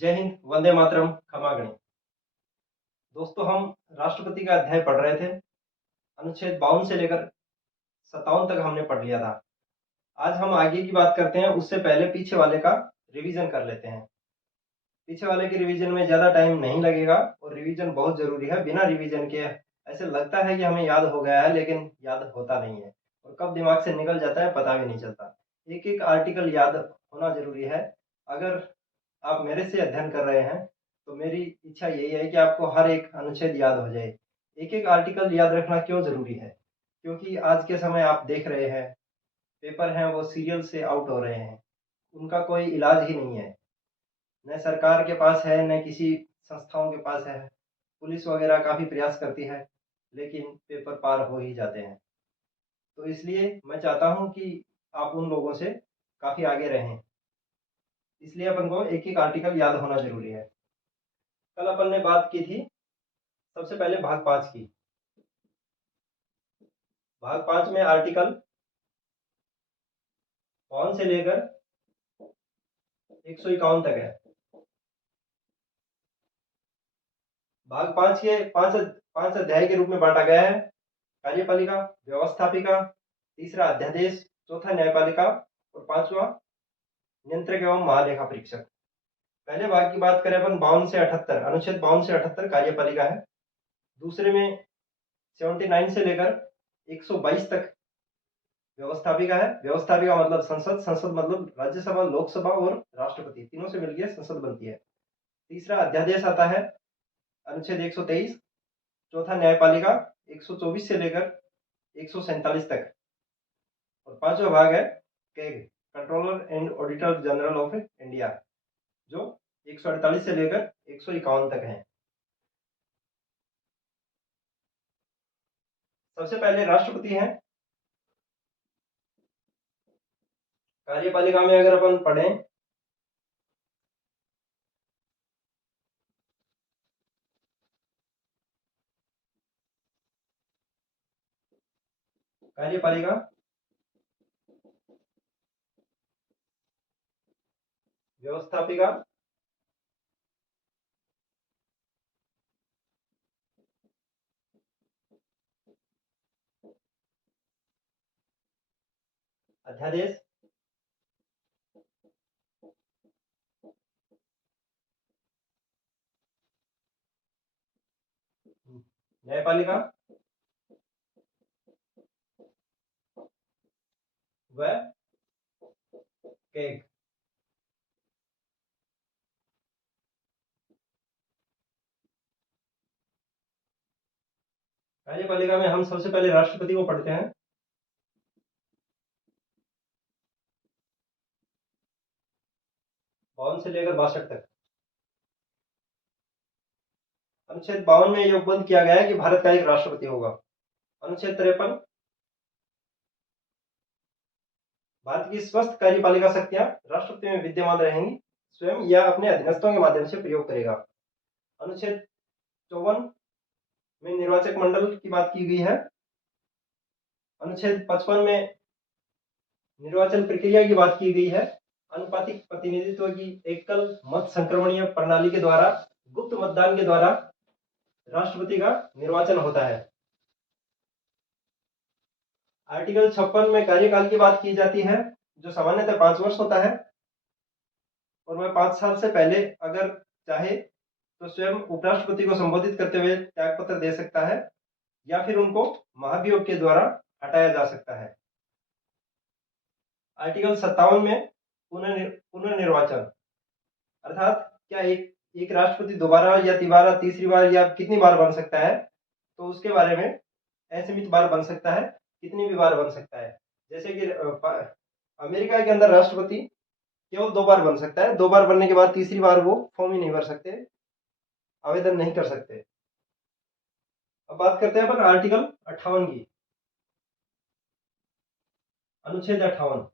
जय हिंद, वंदे मातरम, खमा गणी। दोस्तों, हम राष्ट्रपति का अध्याय पढ़ रहे थे। अनुच्छेद 52 से लेकर 57 तक हमने पढ़ लिया था। आज हम आगे की बात करते हैं, उससे पहले पीछे वाले का रिवीजन कर लेते हैं। पीछे वाले के रिवीजन में ज़्यादा टाइम नहीं लगेगा और रिवीजन बहुत ज़रूरी है। बिना रिवीजन के ऐसे लगता है कि हमें याद हो गया है, लेकिन याद होता नहीं है और कब दिमाग से निकल जाता है पता भी नहीं चलता। एक-एक आर्टिकल याद होना ज़रूरी है। अगर आप मेरे से अध्ययन कर रहे हैं, तो मेरी इच्छा यही है कि आपको हर एक अनुच्छेद याद हो जाए। एक-एक आर्टिकल याद रखना क्यों ज़रूरी है? क्योंकि आज के समय आप देख रहे हैं, पेपर हैं वो सीरियल से आउट हो रहे हैं। उनका कोई इलाज ही नहीं है। न सरकार के पास है, न किसी संस्थाओं के पास है। पुलिस वगैरह काफ़ी प्रयास करती है, लेकिन पेपर पार हो ही जाते हैं। तो इसलिए मैं चाहता हूँ कि आप उन लोगों से काफ़ी आगे रहें। इसलिए अपन को एक-एक आर्टिकल याद होना ज़रूरी है। कल अपन ने बात की थी सबसे पहले भाग 5 की। भाग 5 में आर्टिकल 52 से लेकर 151 तक है। भाग 5 के 5 अध्याय के रूप में बांटा गया है। कार्यपालिका, व्यवस्थापिका, तीसरा अध्यादेश, चौथा न्यायपालिका और पांचवा नियंत्रक एवं महालेखा परीक्षक। पहले भाग की बात करें अपन 52 से 78, अनुच्छेद 52 से 78 कार्यपालिका है। दूसरे में 79 से लेकर 122 तक व्यवस्थापिका है। व्यवस्थापिका मतलब संसद, संसद मतलब राज्यसभा, लोकसभा और राष्ट्रपति, तीनों से मिलकर संसद बनती है। तीसरा अध्यादेश आता है, अनुच्छेद 123। चौथा न्यायपालिका, 124 से लेकर 147 तक। और पांचवा भाग है CAG, controller and auditor general of India, जो 148 से लेकर 151 तक है। सबसे पहले राष्ट्रपति हैं। कार्यपालिका में अगर अपन पढ़ें, कार्यपालिका, व्यवस्थापिका, अध्यादेश, न्यायपालिका व कैग। कार्यपालिका में हम सबसे पहले राष्ट्रपति को पढ़ते हैं। 52 से लेकर 62 तक। अनुच्छेद 52 में यह उपबंध किया गया है कि भारत का एक राष्ट्रपति होगा। अनुच्छेद 53, भारत की स्वस्थ कार्यपालिका शक्तियां राष्ट्रपति में विद्यमान रहेंगी, स्वयं या अपने अधीनस्थों के माध्यम से प्रयोग करेगा। अनुच्छेद 54 में निर्वाचक मंडल की बात की गई है। अनुच्छेद 55 में निर्वाचन प्रक्रिया की बात की गई है। अनुपातिक प्रतिनिधित्व की एकल मत संक्रमणीय प्रणाली के द्वारा, गुप्त मतदान के द्वारा राष्ट्रपति का निर्वाचन होता है। आर्टिकल 56 में कार्यकाल की बात की जाती है, जो सामान्यतः 5 वर्ष होता है और वह 5 साल से पहले अगर चाहे तो स्वयं उपराष्ट्रपति को संबोधित करते हुए त्याग पत्र दे सकता है, या फिर उनको महाभियोग के द्वारा हटाया जा सकता है। आर्टिकल 57 में पुनर्निर्वाचन, अर्थात क्या एक राष्ट्रपति दोबारा या तिबारा, तीसरी बार या कितनी बार बन सकता है, तो उसके बारे में असीमित बार बन सकता है, कितनी भी बार बन सकता है। जैसे कि अमेरिका के अंदर राष्ट्रपति केवल 2 बार बन सकता है। 2 बार बनने के बाद तीसरी बार वो फॉर्म ही नहीं भर सकते, आवेदन नहीं कर सकते। अब बात करते हैं अपन आर्टिकल 58 की। अनुच्छेद 58,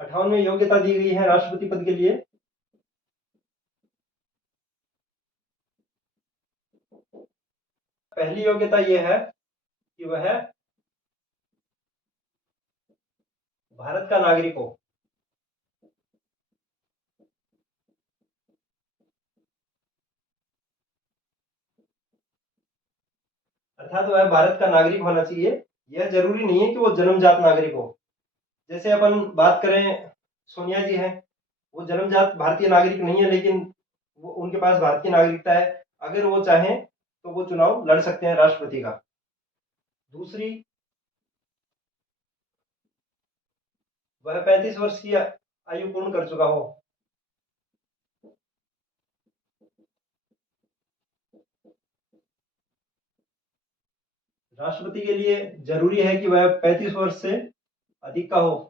58 में योग्यता दी गई है राष्ट्रपति पद के लिए। पहली योग्यता यह है कि वह भारत का नागरिक हो। अर्थात वह भारत का नागरिक होना चाहिए। यह जरूरी नहीं है कि वो जन्मजात नागरिक हो। जैसे अपन बात करें, सोनिया जी हैं, वो जन्मजात भारतीय नागरिक नहीं है, लेकिन वो उनके पास भारत की नागरिकता है। अगर वो चाहें तो वो चुनाव लड़ सकते हैं राष्ट्रपति का। दूसरी, वह 35 वर्ष की आयु पूर्ण कर चुका हो। राष्ट्रपति के लिए जरूरी है कि वह 35 वर्ष से अधिक का हो।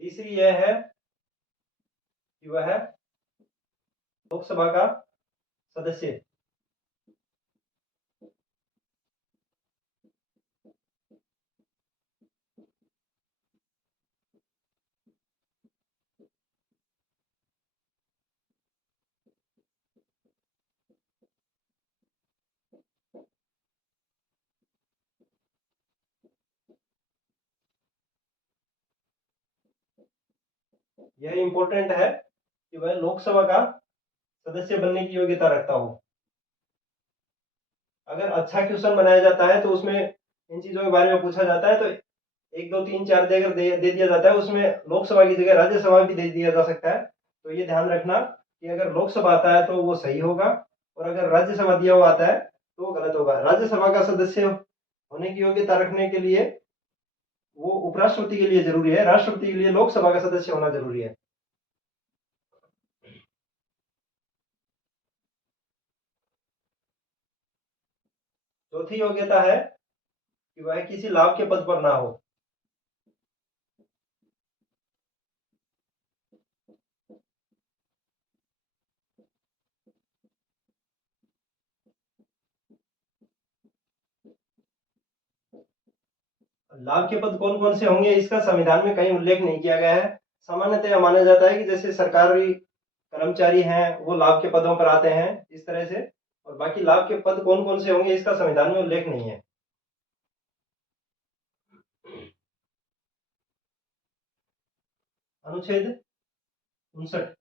तीसरी यह है कि वह लोकसभा का सदस्य। यह इंपॉर्टेंट है कि वह लोकसभा का सदस्य बनने की योग्यता रखता हो। अगर अच्छा क्वेश्चन बनाया जाता है तो उसमें इन चीजों के बारे में पूछा जाता है, तो 1 2 3 4 देकर दे दिया जाता है, उसमें लोकसभा की जगह राज्यसभा भी दे दिया जा सकता है। तो ये ध्यान रखना कि अगर लोकसभा आता है तो वो सही होगा, और अगर राज्यसभा दिया हुआ आता है तो वो गलत होगा। राज्यसभा का सदस्य होने की योग्यता रखने के लिए वो उपराष्ट्रपति के लिए जरूरी है, राष्ट्रपति के लिए लोकसभा का सदस्य होना जरूरी है। चौथी योग्यता है कि वह किसी लाभ के पद पर ना हो। लाभ के पद कौन कौन से होंगे इसका संविधान में कहीं उल्लेख नहीं किया गया है। सामान्यतः माना जाता है कि जैसे सरकारी कर्मचारी हैं वो लाभ के पदों पर आते हैं, इस तरह से। और बाकी लाभ के पद कौन कौन से होंगे इसका संविधान में उल्लेख नहीं है। अनुच्छेद 59।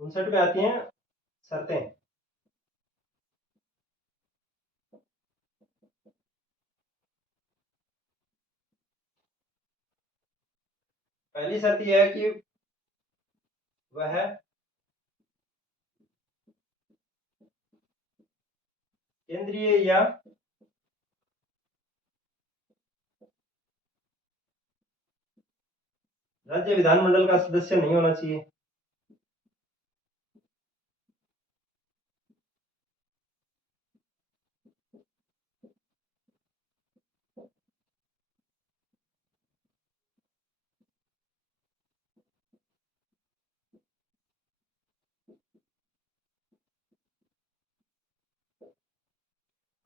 59 में आती हैं शर्तें। पहली शर्त यह है कि वह केंद्रीय या राज्य विधानमंडल का सदस्य नहीं होना चाहिए।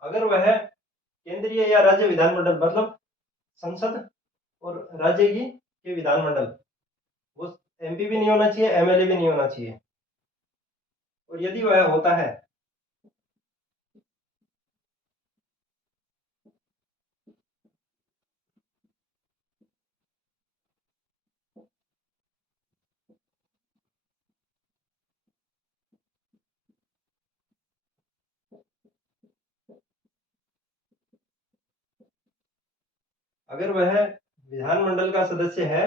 अगर वह केंद्रीय या राज्य विधानमंडल मतलब संसद और राज्य की के विधानमंडल, वो एमपी भी नहीं होना चाहिए, एमएलए भी नहीं होना चाहिए। और यदि वह होता है, अगर वह विधानमंडल का सदस्य है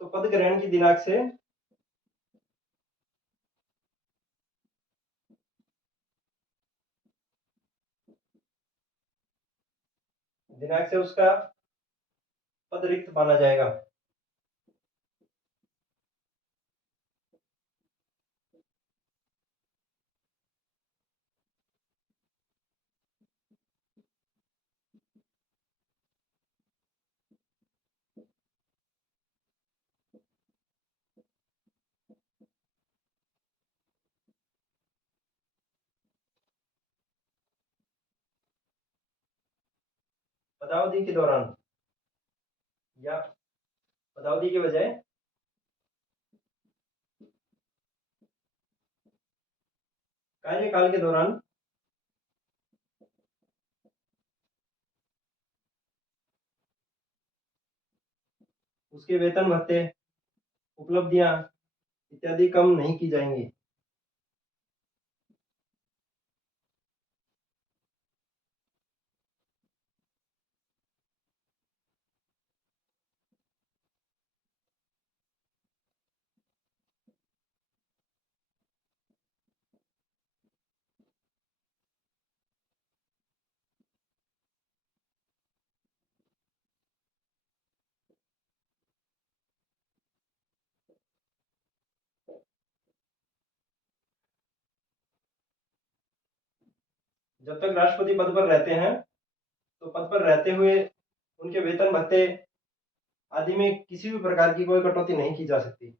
तो पद ग्रहण की दिनांक से उसका पद रिक्त माना जाएगा। पदावधि के दौरान या पदावधि के बजाय कार्यकाल के दौरान उसके वेतन भत्ते, उपलब्धियां इत्यादि कम नहीं की जाएंगी। जब तक राष्ट्रपति पद पर रहते हैं तो पद पर रहते हुए उनके वेतन भत्ते आदि में किसी भी प्रकार की कोई कटौती नहीं की जा सकती।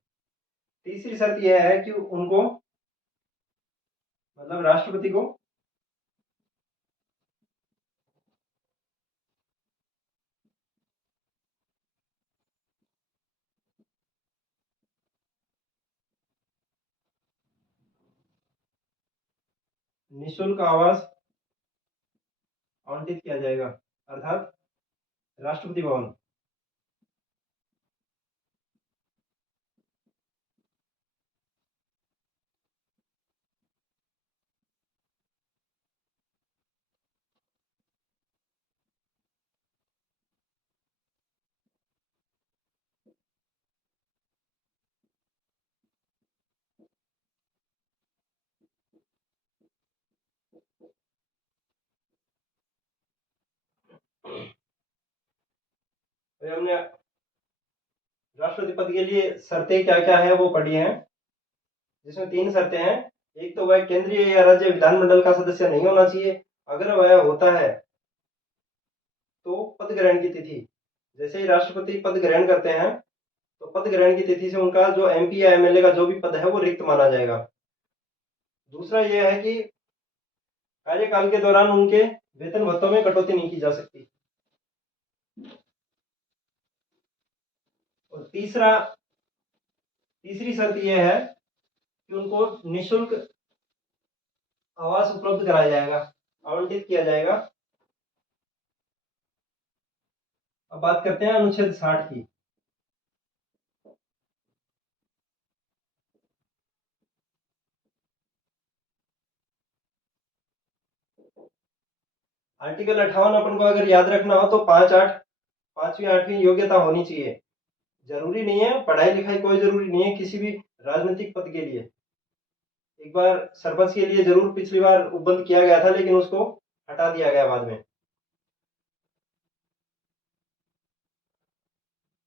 तीसरी शर्त यह है कि उनको, मतलब राष्ट्रपति को, निःशुल्क आवास आवंटित किया जाएगा, अर्थात राष्ट्रपति भवन। तो हमने राष्ट्रपति पद के लिए शर्तें क्या क्या है वो पढ़ी हैं, जिसमें तीन शर्तें हैं। एक तो वह केंद्रीय या राज्य विधानमंडल का सदस्य नहीं होना चाहिए। अगर वह होता है तो पद ग्रहण की तिथि, जैसे ही राष्ट्रपति पद ग्रहण करते हैं तो पद ग्रहण की तिथि से उनका जो एमपी या एमएलए का जो भी पद है वो रिक्त माना जाएगा। दूसरा यह है कि कार्यकाल के दौरान उनके वेतन भत्तों में कटौती नहीं की जा सकती। और तीसरी शर्त यह है कि उनको निःशुल्क आवास उपलब्ध कराया जाएगा, आवंटित किया जाएगा। अब बात करते हैं अनुच्छेद 60 की। आर्टिकल 58 अपन को अगर याद रखना हो तो 5/8 5वीं 8वीं योग्यता होनी चाहिए। जरूरी नहीं है, पढ़ाई लिखाई कोई जरूरी नहीं है किसी भी राजनीतिक पद के लिए। एक बार सरपंच के लिए जरूर पिछली बार उपबंध किया गया था, लेकिन उसको हटा दिया गया बाद में।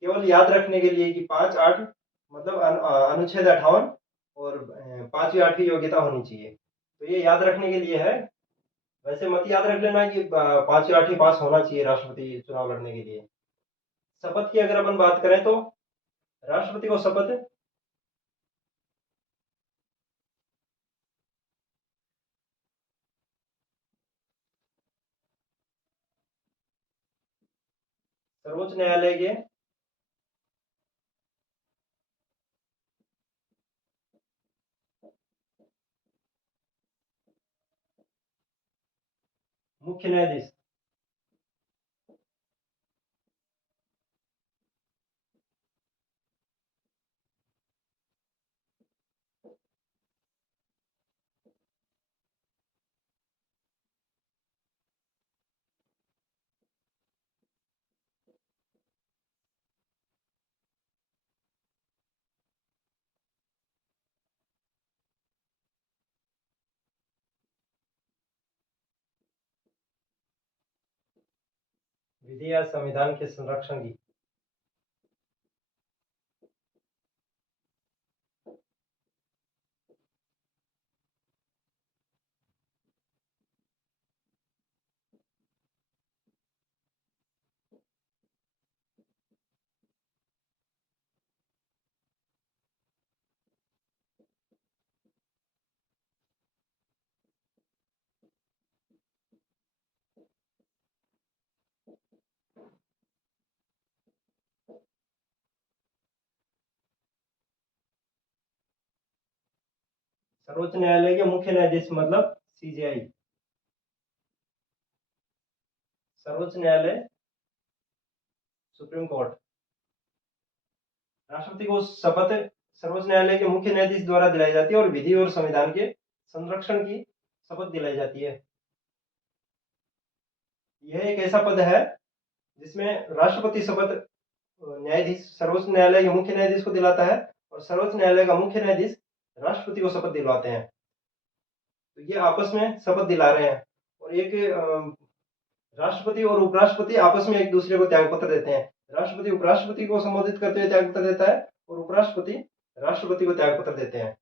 केवल याद रखने के लिए कि 5/8 मतलब अनुच्छेद 58 और 5वीं 8वीं योग्यता होनी चाहिए, तो ये याद रखने के लिए है। वैसे मत याद रख लेना कि 5वीं 8वीं पास होना चाहिए राष्ट्रपति चुनाव लड़ने के लिए। शपथ की अगर अपन बात करें तो राष्ट्रपति को शपथ सर्वोच्च न्यायालय के मुख्य न्यायाधीश, विधि या संविधान के संरक्षण की। सर्वोच्च न्यायालय के मुख्य न्यायाधीश मतलब सीजेआई। सर्वोच्च न्यायालय, सुप्रीम कोर्ट। राष्ट्रपति को शपथ सर्वोच्च न्यायालय के मुख्य न्यायाधीश द्वारा दिलाई जाती है और विधि और संविधान के संरक्षण की शपथ दिलाई जाती है। यह एक ऐसा पद है जिसमें राष्ट्रपति शपथ न्यायाधीश सर्वोच्च न्यायालय के मुख्य न्यायाधीश को दिलाता है और सर्वोच्च न्यायालय का मुख्य न्यायाधीश राष्ट्रपति को शपथ दिलवाते हैं। तो ये आपस में शपथ दिला रहे हैं और एक राष्ट्रपति और उपराष्ट्रपति आपस में एक दूसरे को त्याग पत्र देते हैं। राष्ट्रपति उपराष्ट्रपति को संबोधित करते हुए त्याग पत्र देता है और उपराष्ट्रपति राष्ट्रपति को त्याग पत्र देते हैं।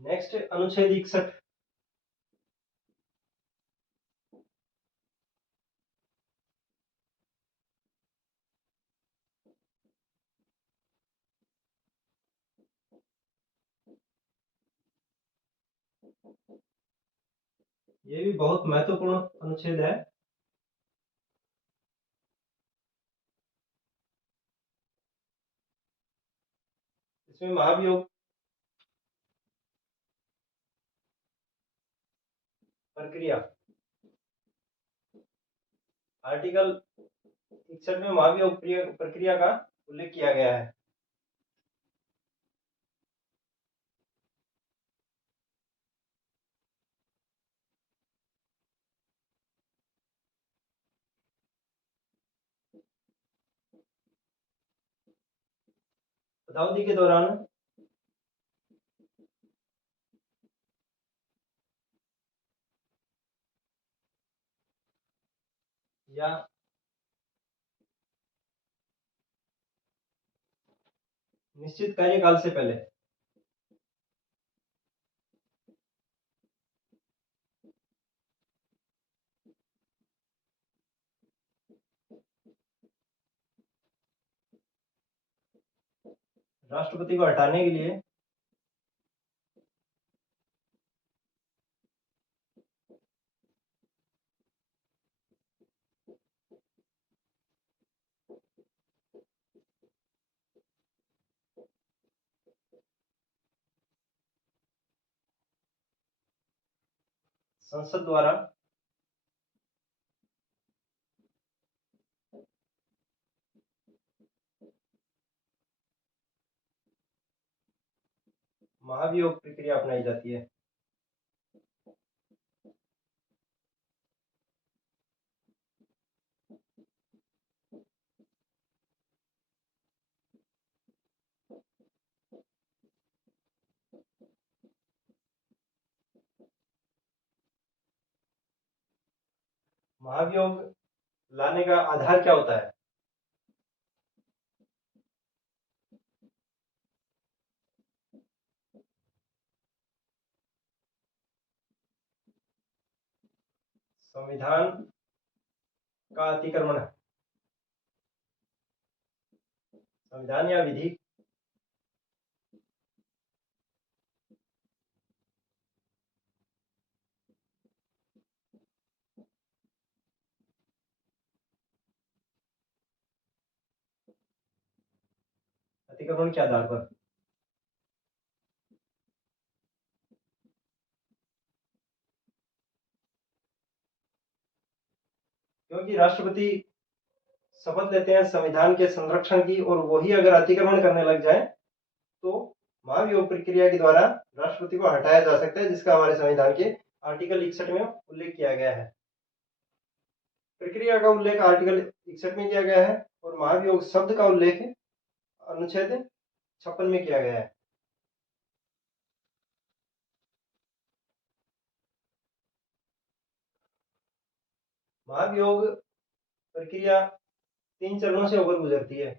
नेक्स्ट अनुच्छेद 61। ये भी बहुत महत्वपूर्ण अनुच्छेद है। इसमें महाभियोग प्रक्रिया, आर्टिकल 61 में महाभियोग प्रक्रिया का उल्लेख किया गया है। पदावधि के दौरान या निश्चित कार्यकाल से पहले राष्ट्रपति को हटाने के लिए संसद द्वारा महाभियोग प्रक्रिया अपनाई जाती है। महाभियोग लाने का आधार क्या होता है? संविधान का अतिक्रमण, संविधान या विधि अतिक्रमण के आधार पर क्योंकि राष्ट्रपति शपथ लेते हैं संविधान के संरक्षण की और वही अगर अतिक्रमण करने लग जाए तो महाभियोग प्रक्रिया के द्वारा राष्ट्रपति को हटाया जा सकता है, जिसका हमारे संविधान के आर्टिकल 61 में उल्लेख किया गया है। प्रक्रिया का उल्लेख आर्टिकल 61 में किया गया है और महाभियोग शब्द का उल्लेख अनुच्छेद 56 में किया गया है। महाभियोग प्रक्रिया 3 चरणों से होकर गुजरती है।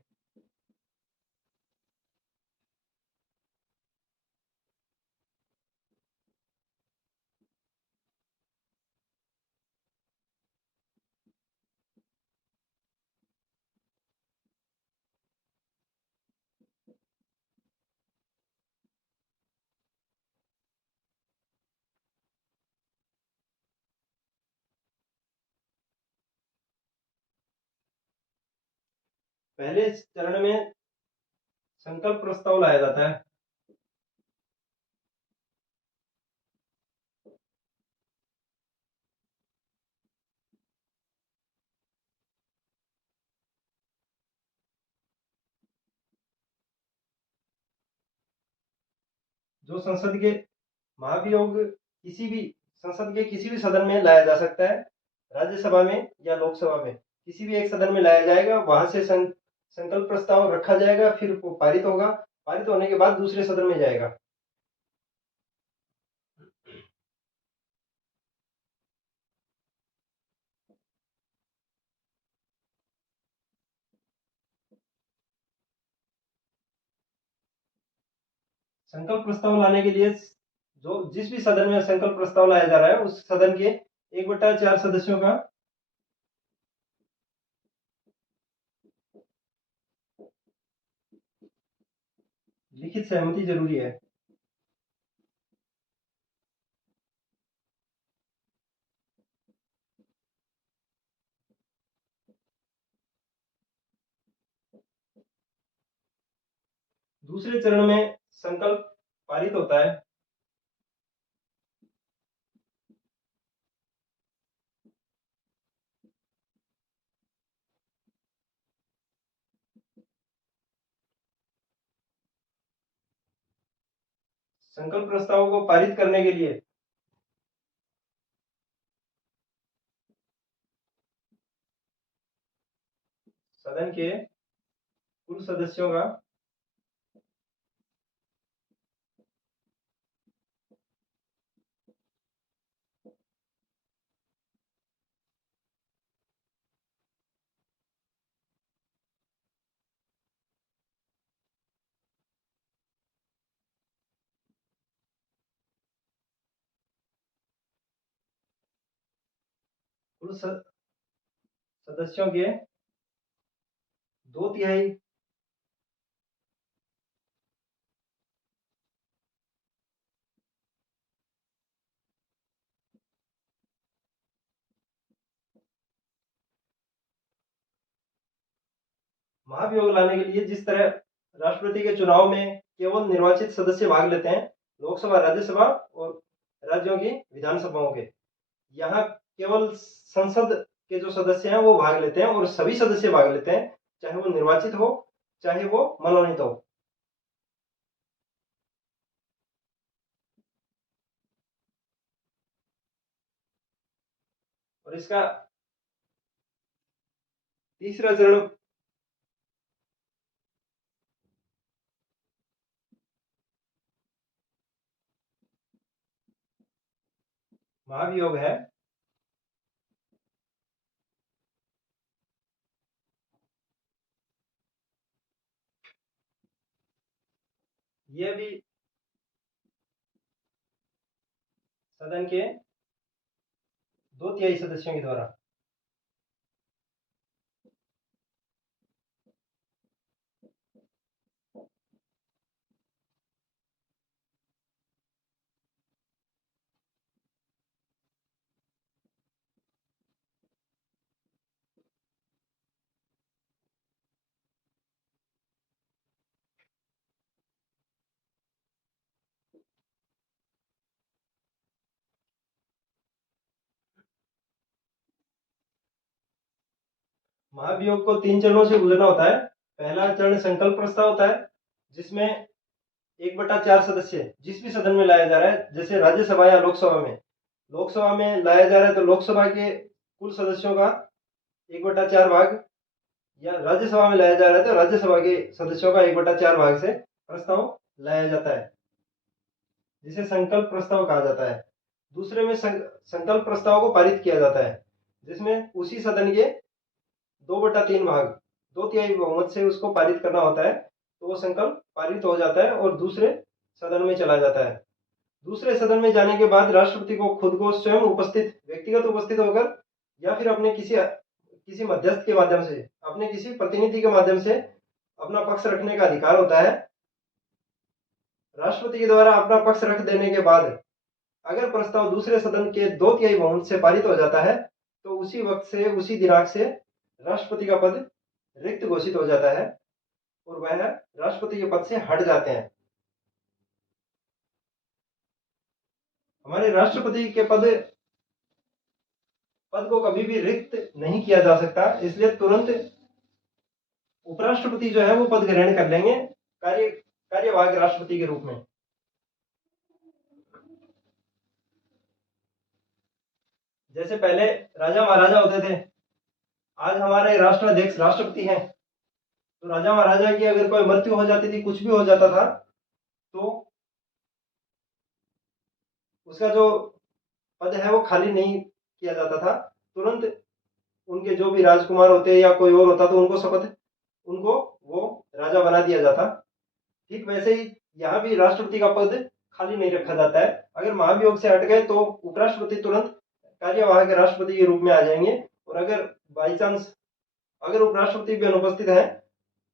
पहले चरण में संकल्प प्रस्ताव लाया जाता है। जो संसद के महाभियोग किसी भी संसद के किसी भी सदन में लाया जा सकता है, राज्यसभा में या लोकसभा में, किसी भी एक सदन में लाया जाएगा, वहां से संकल्प प्रस्ताव रखा जाएगा, फिर वो पारित होगा, पारित होने के बाद दूसरे सदन में जाएगा। संकल्प प्रस्ताव लाने के लिए जो जिस भी सदन में संकल्प प्रस्ताव लाया जा रहा है, उस सदन के 1/4 सदस्यों का लिखित सहमति जरूरी है। दूसरे चरण में संकल्प पारित होता है। संकल्प प्रस्ताव को पारित करने के लिए सदन के कुल सदस्यों का कुल सदस्यों के 2/3 महाभियोग लाने के लिए जिस तरह राष्ट्रपति के चुनाव में केवल निर्वाचित सदस्य भाग लेते हैं, लोकसभा, राज्यसभा और राज्यों की विधानसभाओं के, यहाँ केवल संसद के जो सदस्य हैं वो भाग लेते हैं, और सभी सदस्य भाग लेते हैं, चाहे वो निर्वाचित हो, चाहे वो मनोनीत हो। और इसका तीसरा चरण महाभियोग है। यह भी सदन के 2/3 सदस्यों के द्वारा। महाभियोग को 3 चरणों से गुजरना होता है। पहला चरण संकल्प प्रस्ताव होता है, जिसमें 1/4 सदस्य जिस भी सदन में लाया जा रहा है, जैसे राज्यसभा या लोकसभा में लाया जा रहा है तो लोकसभा के कुल सदस्यों का 1/4 भाग, या राज्यसभा में लाया जा रहा है तो राज्यसभा के सदस्यों का 1/4 भाग से प्रस्ताव लाया जाता है, जिसे संकल्प प्रस्ताव कहा जाता है। दूसरे में संकल्प प्रस्ताव को पारित किया जाता है, जिसमें उसी सदन के 2/3 भाग, 2/3 बहुमत से उसको पारित करना होता है, तो वो संकल्प पारित हो जाता है और दूसरे सदन में चला जाता है। दूसरे सदन में जाने के बाद राष्ट्रपति को खुद को स्वयं व्यक्तिगत उपस्थित होकर, या फिर अपने किसी मध्यस्थ के माध्यम से, अपने किसी प्रतिनिधि के माध्यम से अपना पक्ष रखने का अधिकार होता है। राष्ट्रपति के द्वारा अपना पक्ष रख देने के बाद अगर प्रस्ताव दूसरे सदन के 2/3 बहुमत से पारित हो जाता है, तो उसी वक्त से, उसी दिनांक से राष्ट्रपति का पद रिक्त घोषित हो जाता है और वह राष्ट्रपति के पद से हट जाते हैं। हमारे राष्ट्रपति के पद को कभी भी रिक्त नहीं किया जा सकता, इसलिए तुरंत उपराष्ट्रपति जो है वो पद ग्रहण कर लेंगे कार्यवाहक राष्ट्रपति के रूप में। जैसे पहले राजा महाराजा होते थे, आज हमारे राष्ट्राध्यक्ष राष्ट्रपति हैं। तो राजा महाराजा की अगर कोई मृत्यु हो जाती थी, कुछ भी हो जाता था, तो उसका जो पद है वो खाली नहीं किया जाता था। तुरंत उनके जो भी राजकुमार होते या कोई और होता तो उनको वो राजा बना दिया जाता। ठीक वैसे ही यहाँ भी राष्ट्रपति का पद खाली नहीं रखा जाता है। अगर महाभियोग से हट गए तो उपराष्ट्रपति तुरंत कार्यवाहक राष्ट्रपति के रूप में आ जाएंगे। और अगर बाई चांस अगर उपराष्ट्रपति भी अनुपस्थित है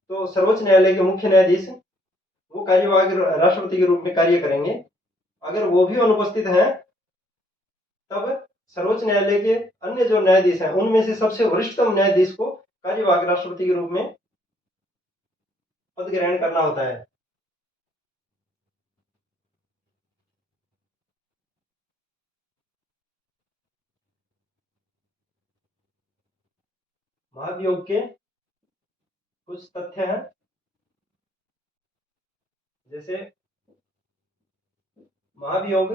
तो सर्वोच्च न्यायालय के मुख्य न्यायाधीश वो कार्यवाहक राष्ट्रपति के रूप में कार्य करेंगे। अगर वो भी अनुपस्थित हैं तब सर्वोच्च न्यायालय के अन्य जो न्यायाधीश हैं उनमें से सबसे वरिष्ठतम न्यायाधीश को कार्यवाहक राष्ट्रपति के रूप में पद ग्रहण करना होता है। महाभियोग के कुछ तथ्य हैं, जैसे महाभियोग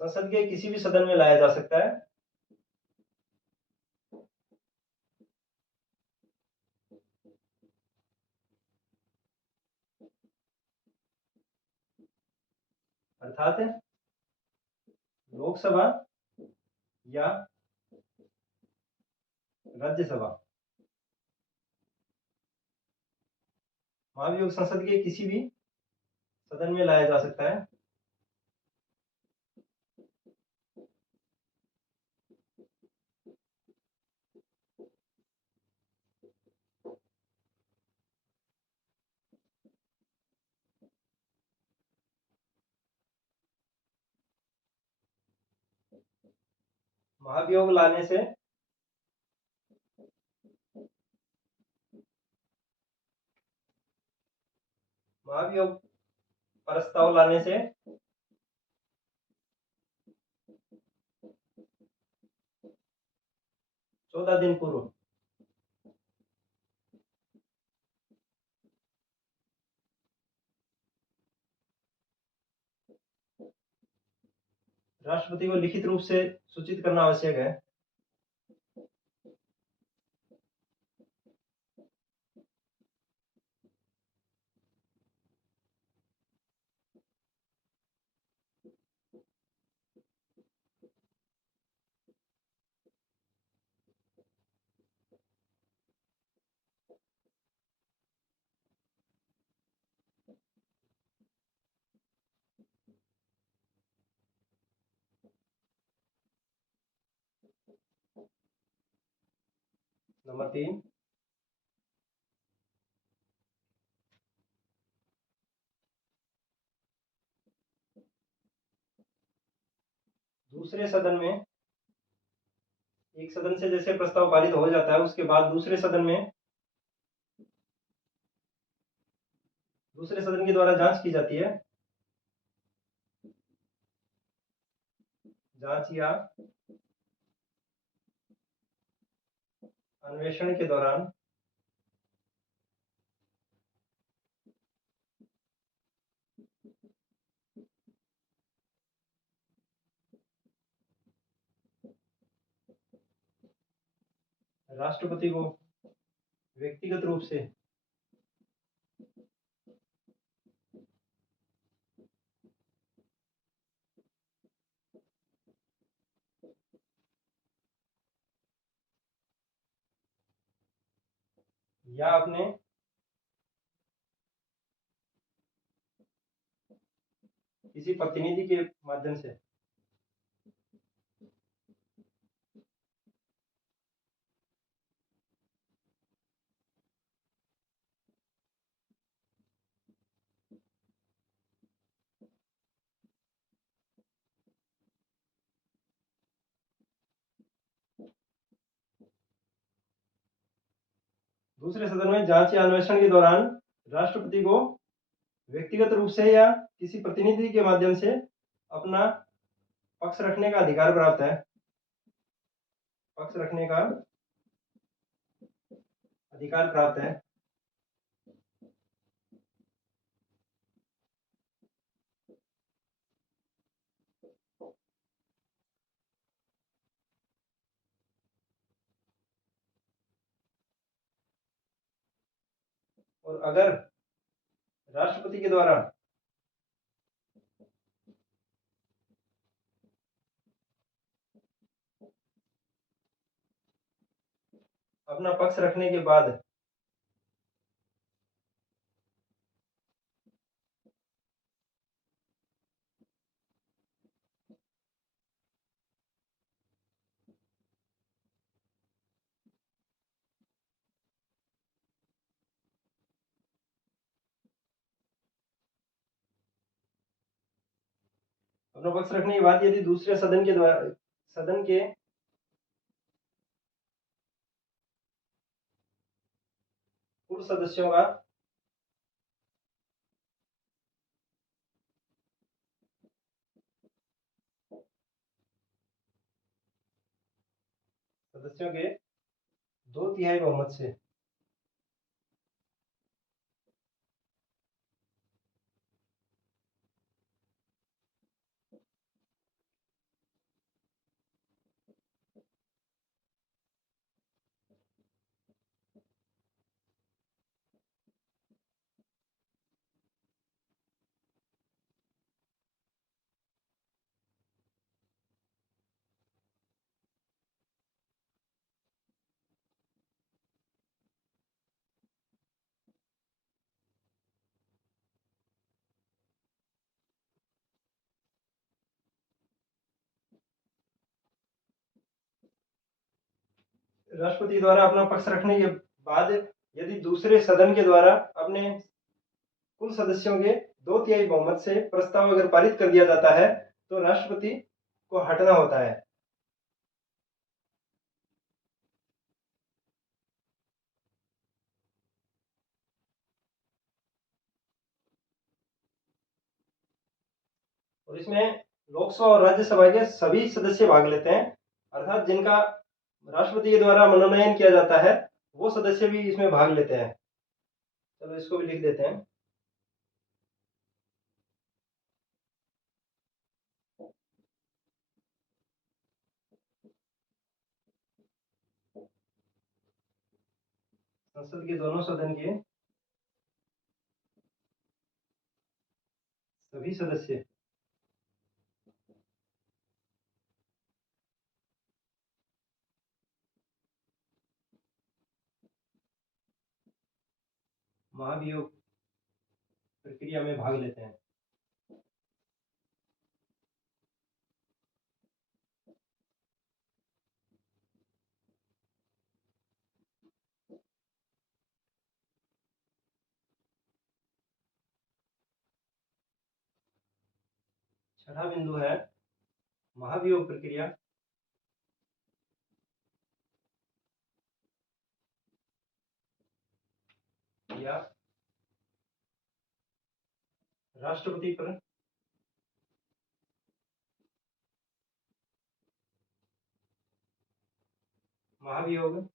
संसद के किसी भी सदन में लाया जा सकता है। अर्थात लोकसभा या राज्यसभा। महाभियोग संसद के किसी भी सदन में लाया जा सकता है। महाभियोग लाने से महाभियोग प्रस्ताव लाने से 14 दिन पूर्व राष्ट्रपति को लिखित रूप से सूचित करना आवश्यक है। नंबर 3, दूसरे सदन में एक सदन से जैसे प्रस्ताव पारित हो जाता है उसके बाद दूसरे सदन के द्वारा जांच की जाती है। जांच या अन्वेषण के दौरान राष्ट्रपति को व्यक्तिगत रूप से या अपने किसी प्रतिनिधि के माध्यम से दूसरे सदन में जांच या अन्वेषण के दौरान राष्ट्रपति को व्यक्तिगत रूप से या किसी प्रतिनिधि के माध्यम से अपना पक्ष रखने का अधिकार प्राप्त है। पक्ष रखने का अधिकार प्राप्त है। और अगर राष्ट्रपति के द्वारा अपना पक्ष रखने के बाद अपना पक्ष रखने के बाद यदि दूसरे सदन के कुल सदस्यों के 2/3 बहुमत से राष्ट्रपति द्वारा अपना पक्ष रखने के बाद यदि दूसरे सदन के द्वारा अपने कुल सदस्यों के 2/3 बहुमत से प्रस्ताव अगर पारित कर दिया जाता है तो राष्ट्रपति को हटना होता है। और इसमें लोकसभा और राज्यसभा के सभी सदस्य भाग लेते हैं, अर्थात जिनका राष्ट्रपति के द्वारा मनोनयन किया जाता है वो सदस्य भी इसमें भाग लेते हैं। चलो इसको भी लिख देते हैं। संसद के दोनों सदन के सभी सदस्य महाभियोग प्रक्रिया में भाग लेते हैं। छठा बिंदु है महाभियोग प्रक्रिया या राष्ट्रपति पर महाभियोग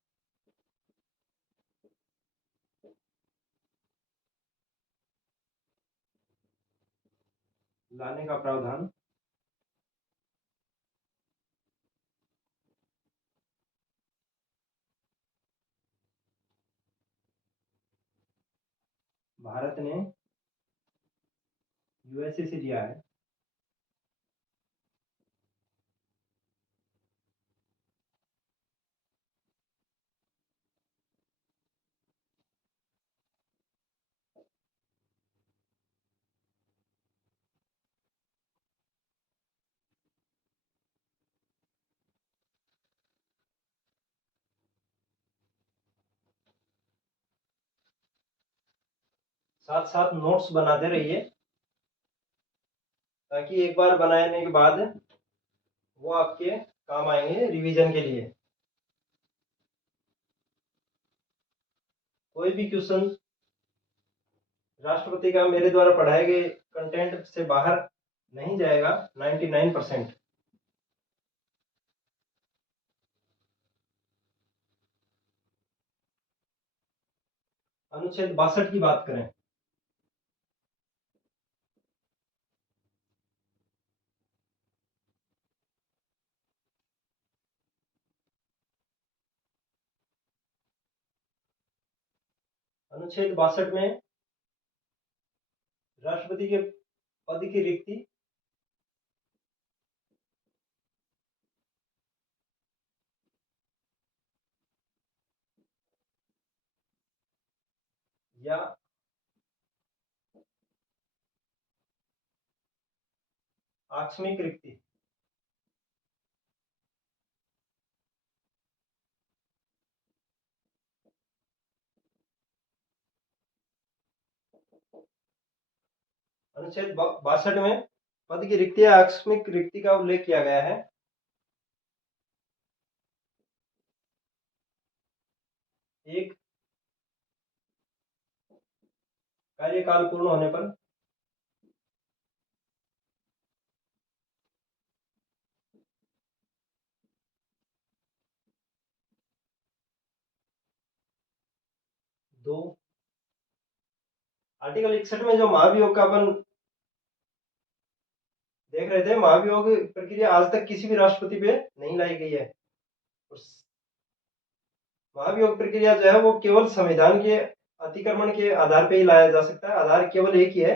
लाने का प्रावधान भारत ने यूएसए से लिया है। साथ साथ नोट्स बनाते रहिए ताकि एक बार बनाने के बाद वो आपके काम आएंगे रिवीजन के लिए। कोई भी क्वेश्चन राष्ट्रपति का मेरे द्वारा पढ़ाए गए कंटेंट से बाहर नहीं जाएगा 99%। अनुच्छेद 62 की बात करें, अनुच्छेद 62 में राष्ट्रपति के पद की रिक्ति या आकस्मिक रिक्ति, अनुच्छेद 62 में पद की रिक्ति या आकस्मिक रिक्ति का उल्लेख किया गया है। एक, कार्यकाल पूर्ण होने पर। दो, आर्टिकल 61 में जो महाभियोग का अपन देख रहे थे, महाभियोग प्रक्रिया आज तक किसी भी राष्ट्रपति पे नहीं लाई गई है। महाभियोग प्रक्रिया जो है वो केवल संविधान के अतिक्रमण के आधार पे ही लाया जा सकता है। आधार केवल एक ही है।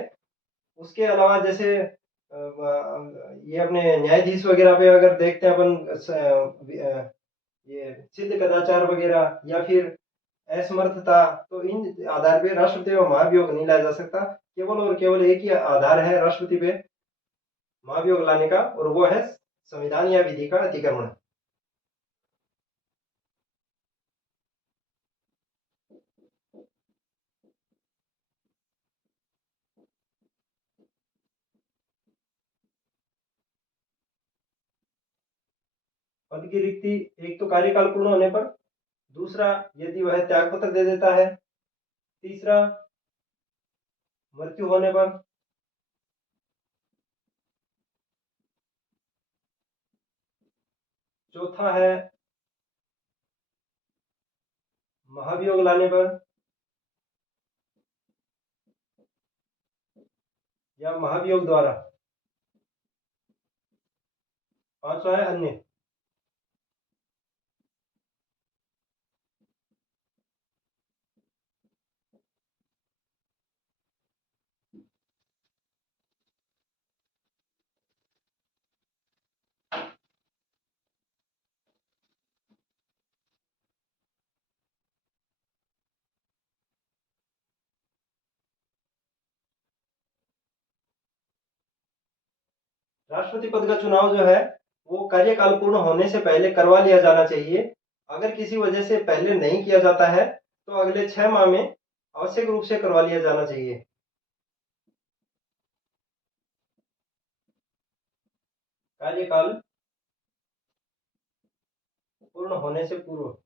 उसके अलावा जैसे ये अपने न्यायाधीश वगैरह पे अगर देखते हैं अपन, ये सिद्ध कदाचार वगैरह या फिर असमर्थता, तो इन आधार पे राष्ट्रपति पर महाभियोग नहीं लाया जा सकता। केवल और केवल एक ही आधार है राष्ट्रपति पे महाभियोग लाने का, और वो है संविधान या विधि का अतिक्रमण। पद की रिक्ति, एक तो कार्यकाल पूर्ण होने पर, दूसरा यदि वह त्यागपत्र दे देता है, तीसरा मृत्यु होने पर, चौथा है महाभियोग लाने पर या महाभियोग द्वारा, पांचवा है अन्य। राष्ट्रपति पद का चुनाव जो है वो कार्यकाल पूर्ण होने से पहले करवा लिया जाना चाहिए। अगर किसी वजह से पहले नहीं किया जाता है तो अगले 6 माह में आवश्यक रूप से करवा लिया जाना चाहिए, कार्यकाल पूर्ण होने से पूर्व।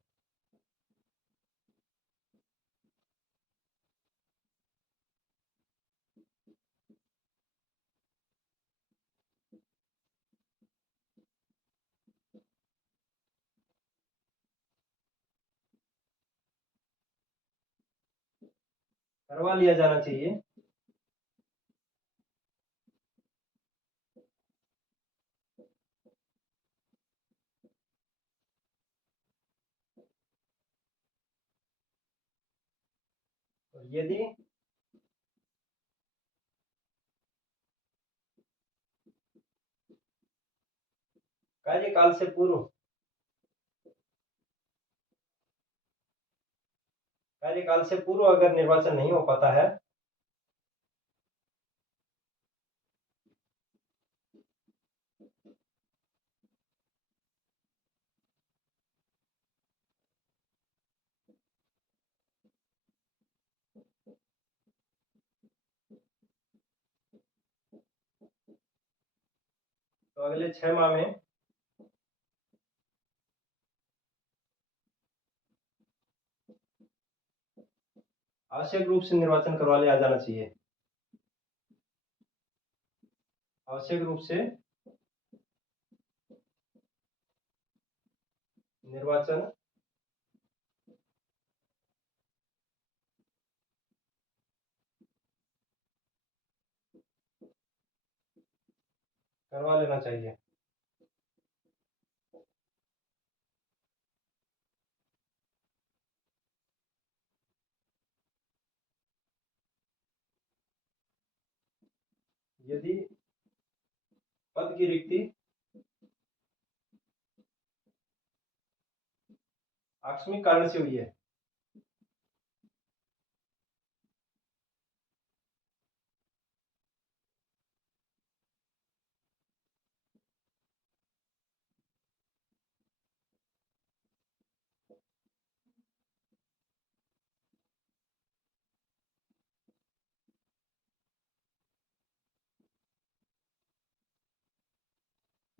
करवा लिया जाना चाहिए। और यदि कार्यकाल से पूर्व, कार्यकाल से पूर्व अगर निर्वाचन नहीं हो पाता है तो अगले 6 माह में आवश्यक रूप से निर्वाचन करवा लिया जाना चाहिए। आवश्यक रूप से निर्वाचन करवा लेना चाहिए। यदि पद की रिक्ति आकस्मिक कारण से हुई है,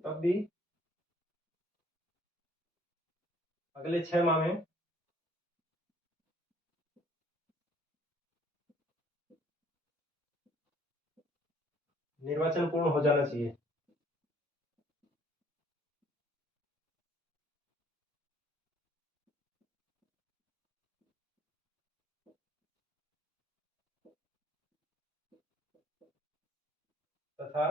तब भी अगले 6 माह में निर्वाचन पूर्ण हो जाना चाहिए। तथा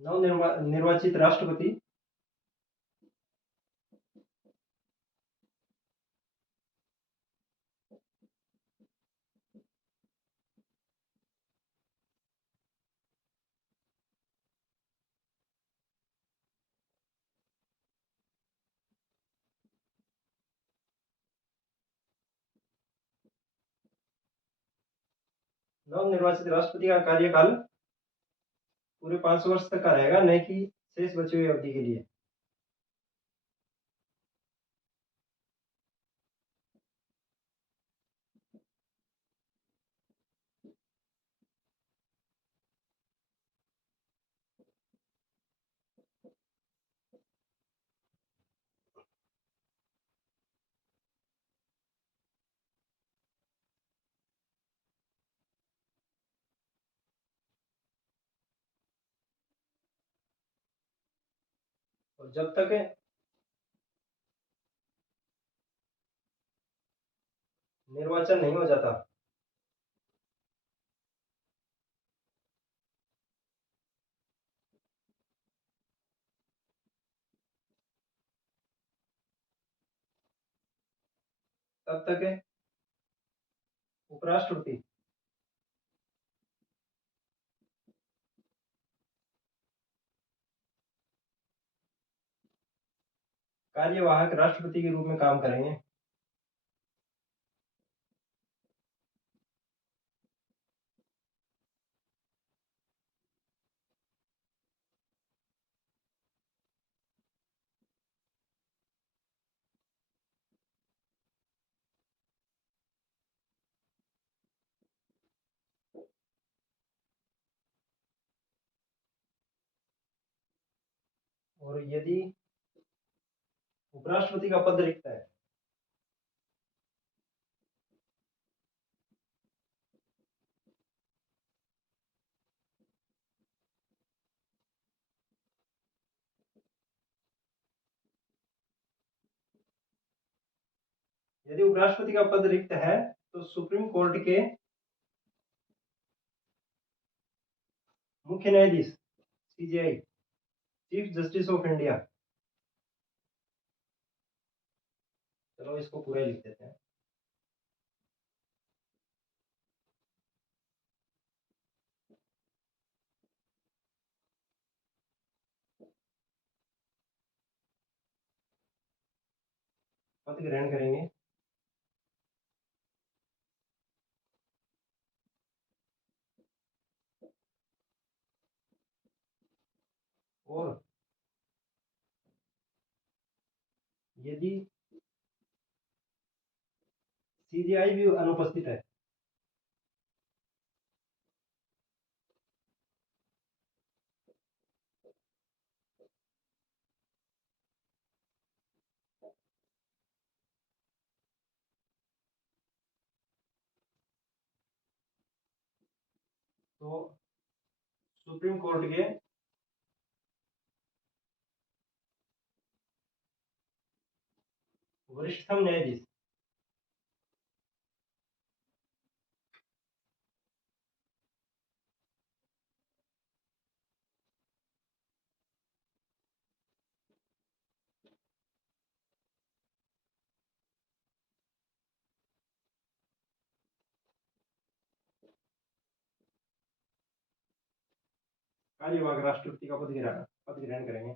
निर्वाचित राष्ट्रपति नवनिर्वाचित राष्ट्रपति का कार्यकाल पूरे 5 वर्ष तक का रहेगा, न कि शेष बची हुई अवधि के लिए। और जब तक निर्वाचन नहीं हो जाता, तब तक उपराष्ट्रपति कार्यवाहक राष्ट्रपति के रूप में काम करेंगे। और यदि उपराष्ट्रपति का पद रिक्त है, यदि उपराष्ट्रपति का पद रिक्त है तो सुप्रीम कोर्ट के मुख्य न्यायाधीश CJI, chief justice of India, चलो इसको पूरा ही लिख देते हैं, पद ग्रहण करेंगे। और यदि सीजेआई भी अनुपस्थित है, तो सुप्रीम कोर्ट के वरिष्ठतम न्यायाधीश। कार्यवाहक राष्ट्रपति का पद ग्रहण करेंगे।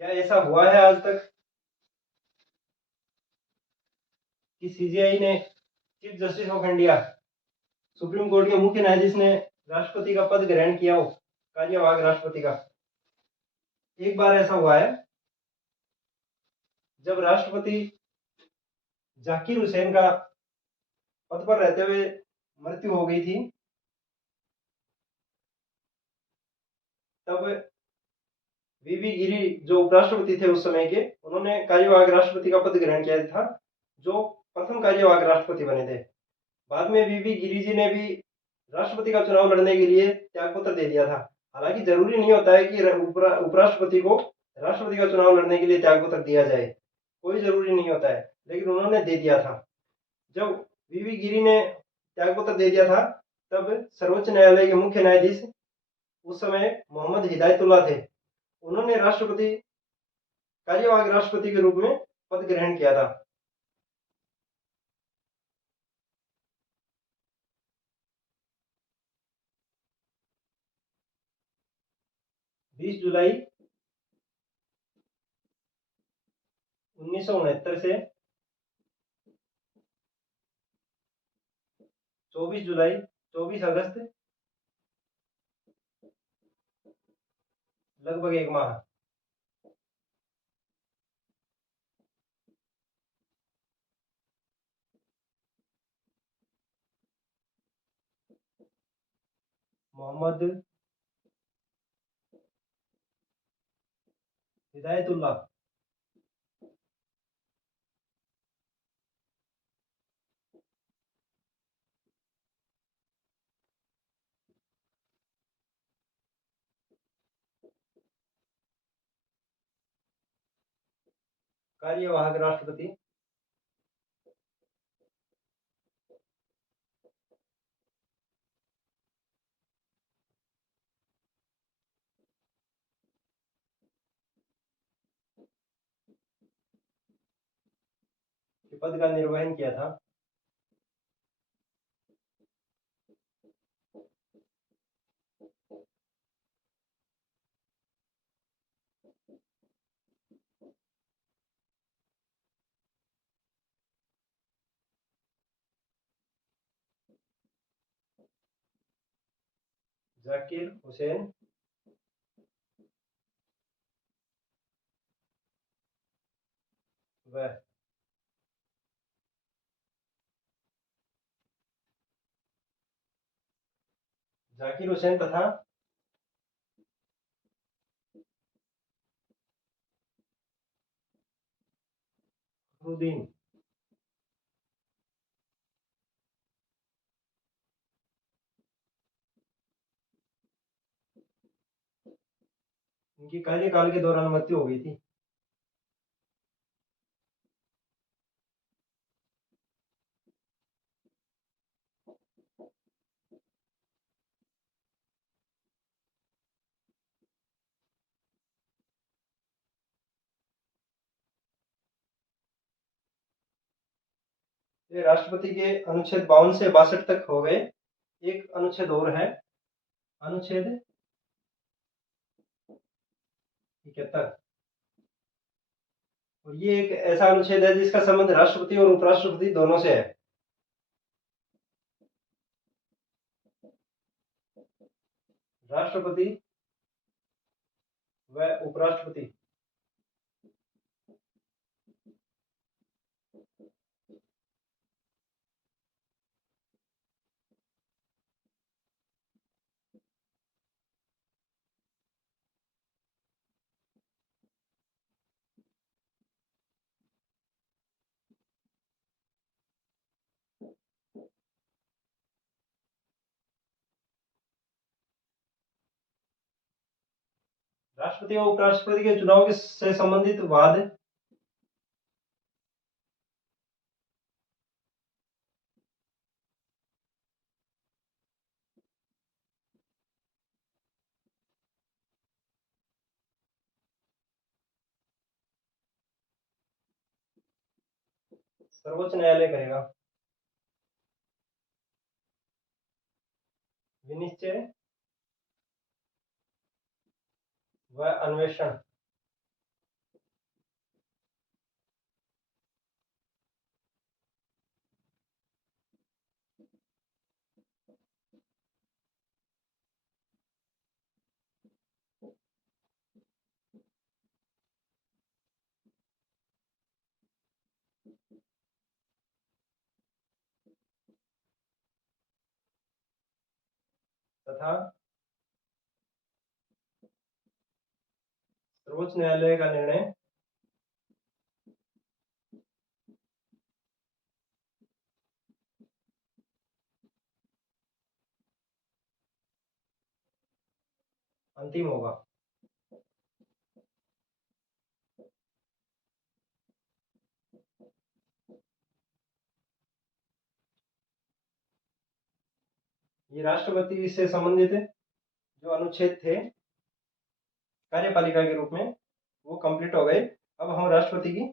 क्या ऐसा हुआ है आज तक कि सीजीआई ने chief justice of India, supreme court के मुख्य न्यायाधीश ने राष्ट्रपति का पद ग्रहण किया हो, कार्यवाहक राष्ट्रपति का? एक बार ऐसा हुआ है जब राष्ट्रपति जाकिर हुसैन का पद पर रहते हुए मृत्यु हो गई थी, तब वीवी गिरी जो उपराष्ट्रपति थे उस समय के, उन्होंने कार्यवाहक राष्ट्रपति का पद ग्रहण किया था, जो प्रथम कार्यवाहक राष्ट्रपति बने थे। बाद में वीवी गिरी जी ने भी राष्ट्रपति का चुनाव लड़ने के लिए त्यागपत्र दे दिया था। हालांकि जरूरी नहीं होता है कि उपराष्ट्रपति को राष्ट्रपति का चुनाव लड़ने के लिए त्यागपत्र दिया जाए, कोई जरूरी नहीं होता है, लेकिन उन्होंने दे दिया था। जब वीवी गिरी ने त्यागपत्र दे दिया था, तब सर्वोच्च न्यायालय के मुख्य न्यायाधीश उस समय मोहम्मद हिदायतुल्ला थे, उन्होंने कार्यवाहक राष्ट्रपति के रूप में पद ग्रहण किया था। 20 जुलाई 1969 से 24 अगस्त, लगभग एक माह। मोहम्मद हिदायतुल्ला कार्यवाहक राष्ट्रपति। के पद का निर्वहन किया था। जाकिर हुसैन व जाकिर हुसैन तथा फखरुद्दीन उनकी कार्यकाल के दौरान मृत्यु हो गई थी। ये राष्ट्रपति के अनुच्छेद 52 से 62 तक हो गए। एक अनुच्छेद और है, अनुच्छेद 71, और ये एक ऐसा अनुच्छेद है जिसका संबंध राष्ट्रपति और उपराष्ट्रपति दोनों से है। राष्ट्रपति व उपराष्ट्रपति। राष्ट्रपति और उपराष्ट्रपति के चुनाव के से संबंधित वाद। सर्वोच्च न्यायालय करेगा। विनिश्चय व अन्वेषण। तथा सर्वोच्च न्यायालय का निर्णय अंतिम होगा। ये राष्ट्रपति से संबंधित जो अनुच्छेद थे कार्यपालिका के रूप में वो कंप्लीट हो गए। अब हम राष्ट्रपति की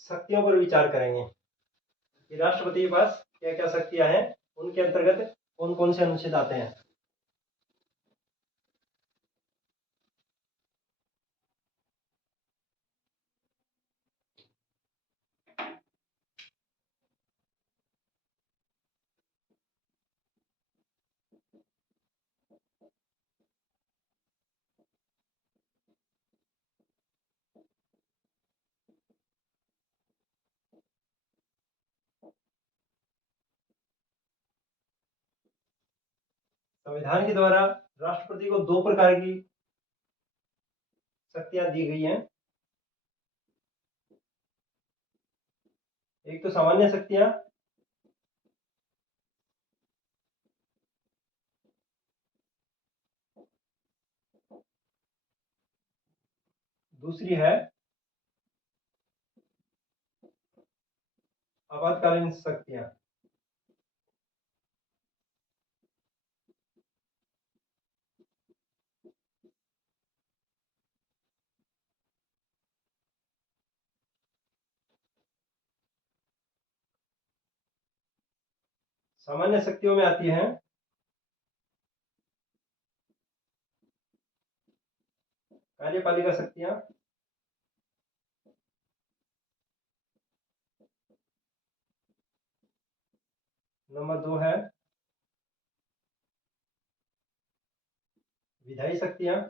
शक्तियों पर विचार करेंगे कि राष्ट्रपति के पास क्या क्या शक्तियां हैं, उनके अंतर्गत कौन कौन से अनुच्छेद आते हैं। संविधान के द्वारा राष्ट्रपति को दो प्रकार की शक्तियां दी गई हैं। एक तो सामान्य शक्तियां, दूसरी है आपातकालीन शक्तियां। सामान्य शक्तियों में आती हैं कार्यपालिका शक्तियां, नंबर दो है विधायी शक्तियां,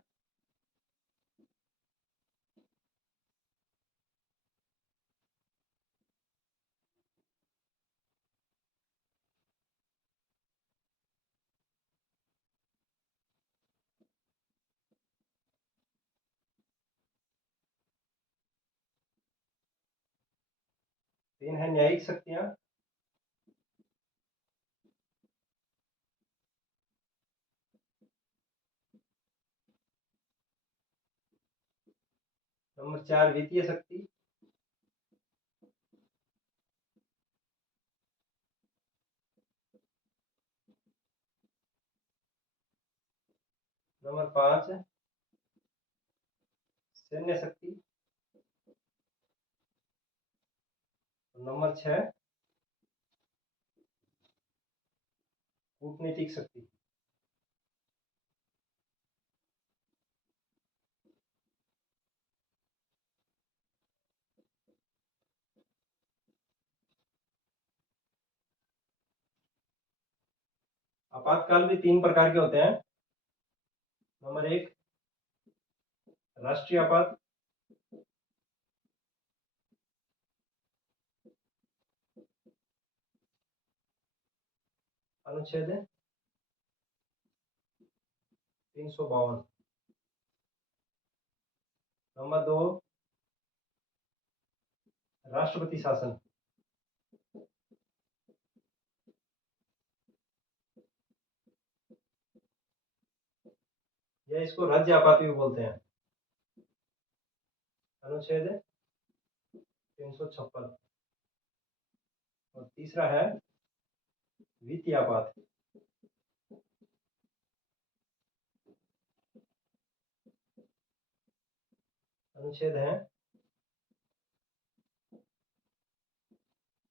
तीन है न्यायिक शक्तियां, नंबर चार वित्तीय शक्ति, नंबर पांच सैन्य शक्ति, नंबर छह कूटनीतिक शक्ति। आपातकाल भी तीन प्रकार के होते हैं। नंबर 1 राष्ट्रीय आपात, अनुच्छेद 352। नंबर 2 राष्ट्रपति शासन, या इसको राज्य आपात भी बोलते हैं, अनुच्छेद 356। और तीसरा है वित्तीय आपात, अनुच्छेद है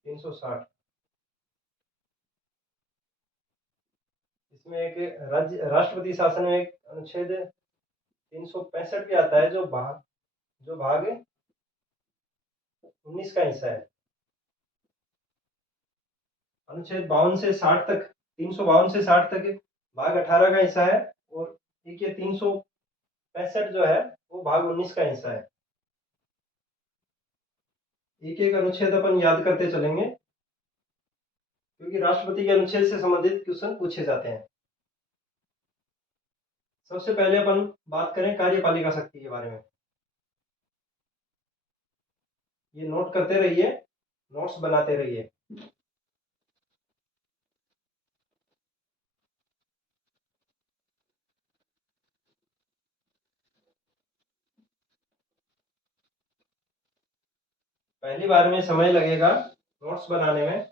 360। इसमें एक राज्य राष्ट्रपति शासन में एक अनुच्छेद 365 भी आता है, जो भाग 19 का हिस्सा है। अनुच्छेद 52 से 60 तक, 352 से 60 तक भाग 18 का हिस्सा है, और एक ये 365 जो है वो भाग 19 का हिस्सा है। एक एक अनुच्छेद अपन याद करते चलेंगे, क्योंकि राष्ट्रपति के अनुच्छेद से संबंधित क्वेश्चन पूछे जाते हैं। सबसे पहले अपन बात करें कार्यपालिका शक्ति के बारे में। ये नोट करते रहिए, नोट्स बनाते रहिए। पहली बार में समय लगेगा नोट्स बनाने में,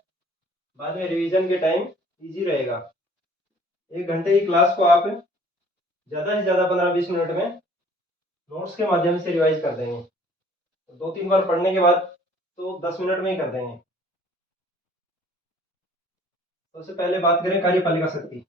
बाद में रिवीजन के टाइम इजी रहेगा। 1 घंटे की क्लास को आप ज़्यादा से ज़्यादा 15-20 मिनट में नोट्स के माध्यम से रिवाइज कर देंगे। 2-3 बार पढ़ने के बाद तो 10 मिनट में ही कर देंगे। सबसे पहले बात करें कार्यपालिका शक्ति।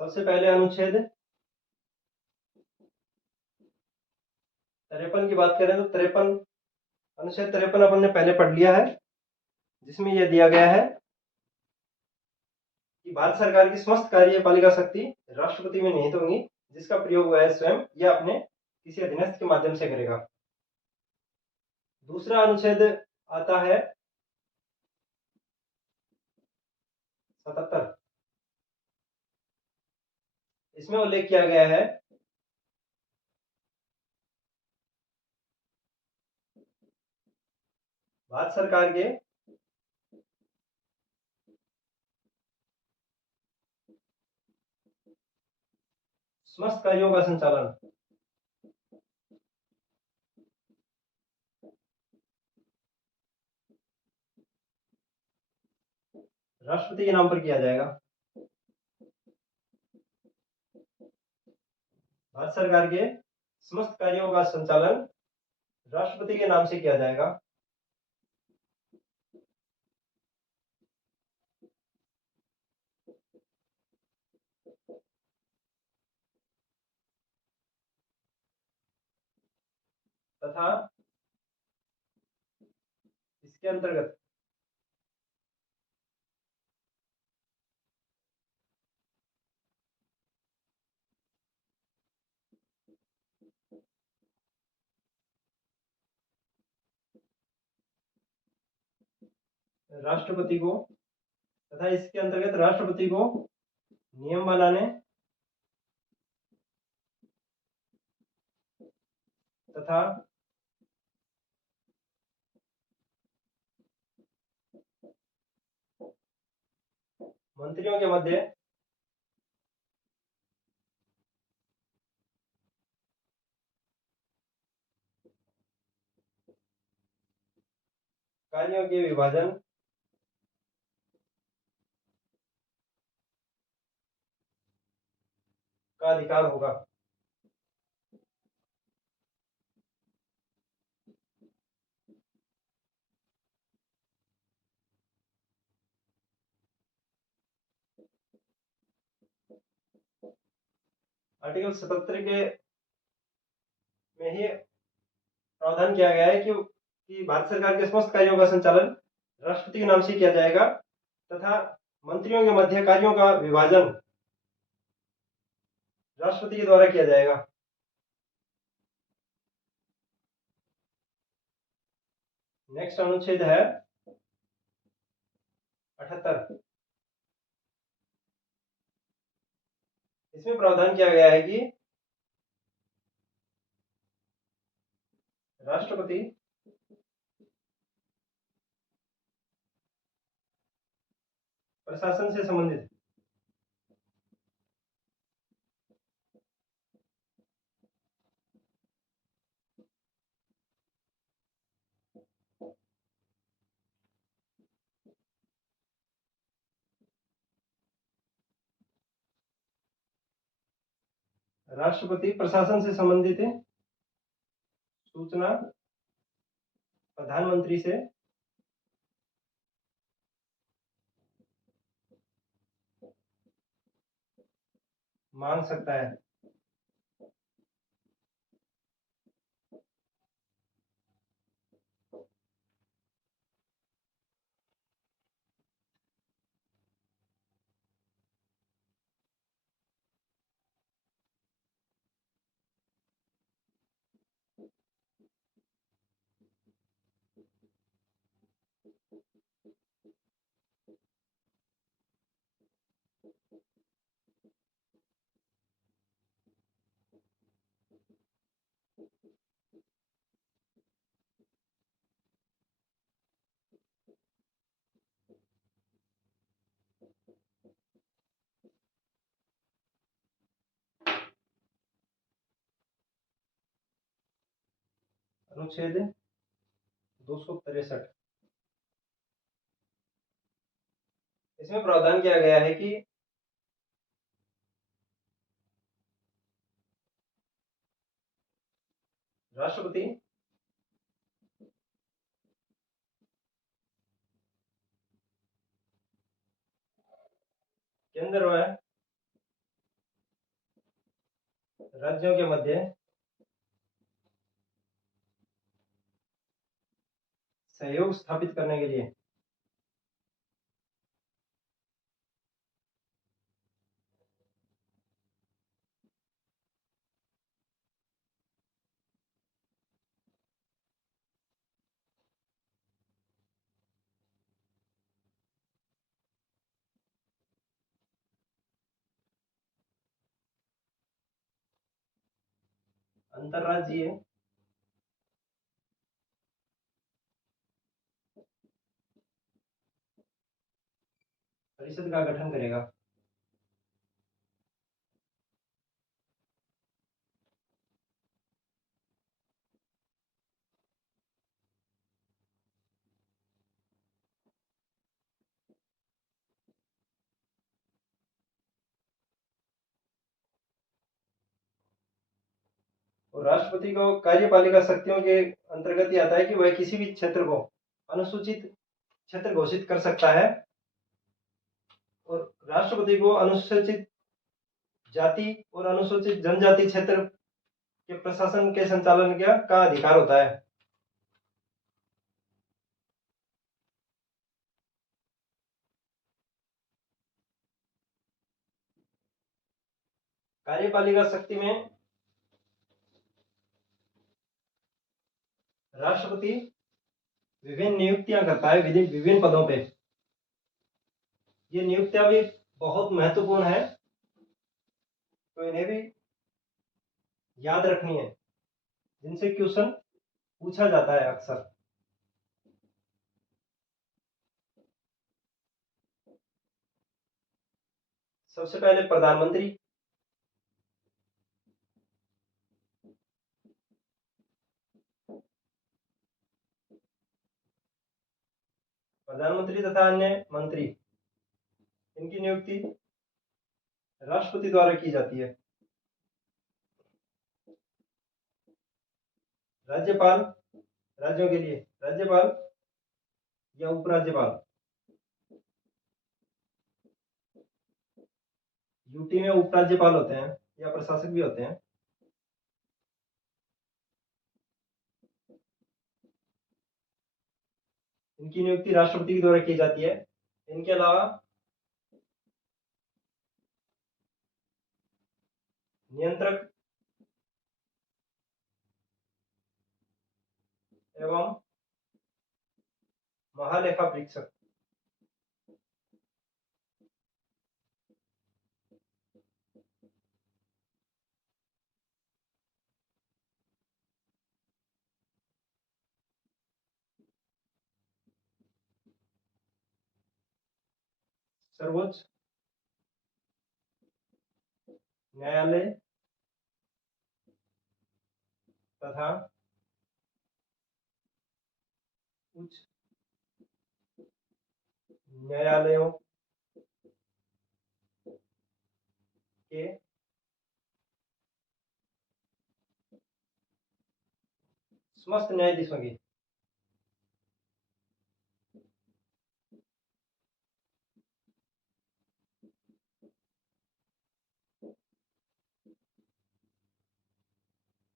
सबसे पहले अनुच्छेद 53 की बात करें तो 53, अनुच्छेद 53 अपन ने पहले पढ़ लिया है, जिसमें यह दिया गया है कि भारत सरकार की समस्त कार्यपालिका शक्ति राष्ट्रपति में निहित होंगी, जिसका प्रयोग वह स्वयं या अपने किसी अधीनस्थ के माध्यम से करेगा। दूसरा अनुच्छेद आता है 77। इसमें उल्लेख किया गया है भारत सरकार के समस्त कार्यों का संचालन राष्ट्रपति के नाम पर किया जाएगा। भारत सरकार के समस्त कार्यों का संचालन राष्ट्रपति के नाम से किया जाएगा। तथा इसके अंतर्गत राष्ट्रपति को तथा इसके अंतर्गत राष्ट्रपति को नियम बनाने तथा मंत्रियों के मध्य कार्यों के विभाजन का अधिकार होगा। आर्टिकल 77 के में ही प्रावधान किया गया है कि भारत सरकार के समस्त कार्यों का संचालन राष्ट्रपति के नाम से किया जाएगा तथा मंत्रियों के मध्य कार्यों का विभाजन राष्ट्रपति के द्वारा किया जाएगा। नेक्स्ट अनुच्छेद है 78। इसमें प्रावधान किया गया है कि राष्ट्रपति प्रशासन से संबंधित सूचना प्रधानमंत्री से मांग सकता है। अनुच्छेद 263। इसमें प्रावधान किया गया है कि राष्ट्रपति केंद्र व राज्यों के मध्य सहयोग स्थापित करने के लिए अंतर्राज्यीय परिषद का गठन करेगा। और राष्ट्रपति को कार्यपालिका शक्तियों के अंतर्गत ये आता है कि वह किसी भी क्षेत्र को अनुसूचित क्षेत्र घोषित कर सकता है और राष्ट्रपति को अनुसूचित जाति और अनुसूचित जनजाति क्षेत्र के प्रशासन के संचालन का अधिकार होता है। कार्यपालिका शक्ति में राष्ट्रपति विभिन्न नियुक्तियां करता है विभिन्न पदों पे। ये नियुक्तियां भी बहुत महत्वपूर्ण है, तो इन्हें भी याद रखनी है, जिनसे क्वेश्चन पूछा जाता है अक्सर। सबसे पहले प्रधानमंत्री, प्रधानमंत्री तथा अन्य मंत्री, इनकी नियुक्ति राष्ट्रपति द्वारा की जाती है। राज्यपाल, राज्यों के लिए राज्यपाल या उपराज्यपाल। यूटी में उपराज्यपाल होते हैं या प्रशासक भी होते हैं। इनकी नियुक्ति राष्ट्रपति के द्वारा की जाती है। इनके अलावा नियंत्रक एवं महालेखा परीक्षक सर्वोच्च न्यायालय तथा उच्च न्यायालयों के समस्त न्यायाधीशों की